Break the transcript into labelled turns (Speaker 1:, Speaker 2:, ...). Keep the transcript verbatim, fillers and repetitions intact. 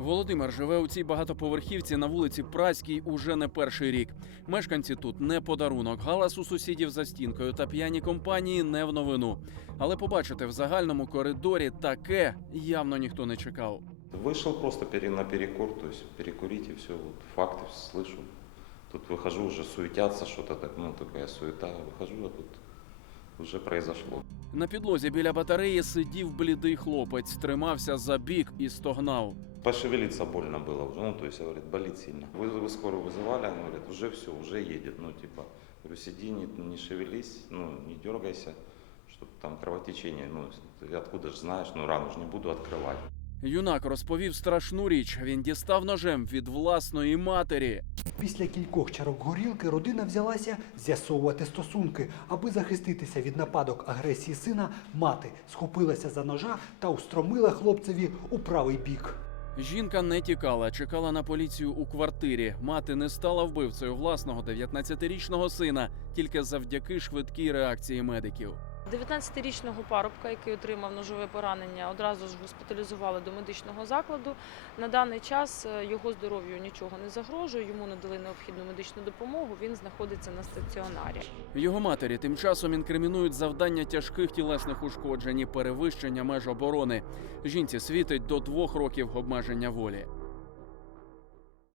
Speaker 1: Володимир живе у цій багатоповерхівці на вулиці Праській уже не перший рік. Мешканці тут не подарунок, галас у сусідів за стінкою та п'яні компанії не в новину. Але побачити в загальному коридорі таке явно ніхто не чекав.
Speaker 2: Вышел просто наперекор, то есть перекурить и все, вот, факты слышу. Тут выхожу, уже суетятся, что-то так, ну такая суета, выхожу, а тут уже произошло.
Speaker 1: На підлозі біля батареї сидів блідий хлопець, тримався за бік і стогнав.
Speaker 2: Пошевелиться больно было уже, ну то есть, говорит, болит сильно. Вы, вы скорую вызывали, она говорит, уже все, уже едет, ну типа, говорю, сиди, не, не шевелись, ну не дергайся, чтобы там кровотечение, ну ты откуда же знаешь, ну рану же не буду открывать.
Speaker 1: Юнак розповів страшну річ. Він дістав ножем від власної матері.
Speaker 3: Після кількох чарок горілки родина взялася з'ясовувати стосунки. Аби захиститися від нападок агресії сина, мати схопилася за ножа та устромила хлопцеві у правий бік.
Speaker 1: Жінка не тікала, чекала на поліцію у квартирі. Мати не стала вбивцею власного дев'ятнадцятирічного сина тільки завдяки швидкій реакції медиків.
Speaker 4: дев'ятнадцятирічного парубка, який отримав ножове поранення, одразу ж госпіталізували до медичного закладу. На даний час його здоров'ю нічого не загрожує, йому надали необхідну медичну допомогу, він знаходиться на стаціонарі.
Speaker 1: Його матері тим часом інкримінують завдання тяжких тілесних ушкоджень і перевищення меж оборони. Жінці світить до двох років обмеження волі.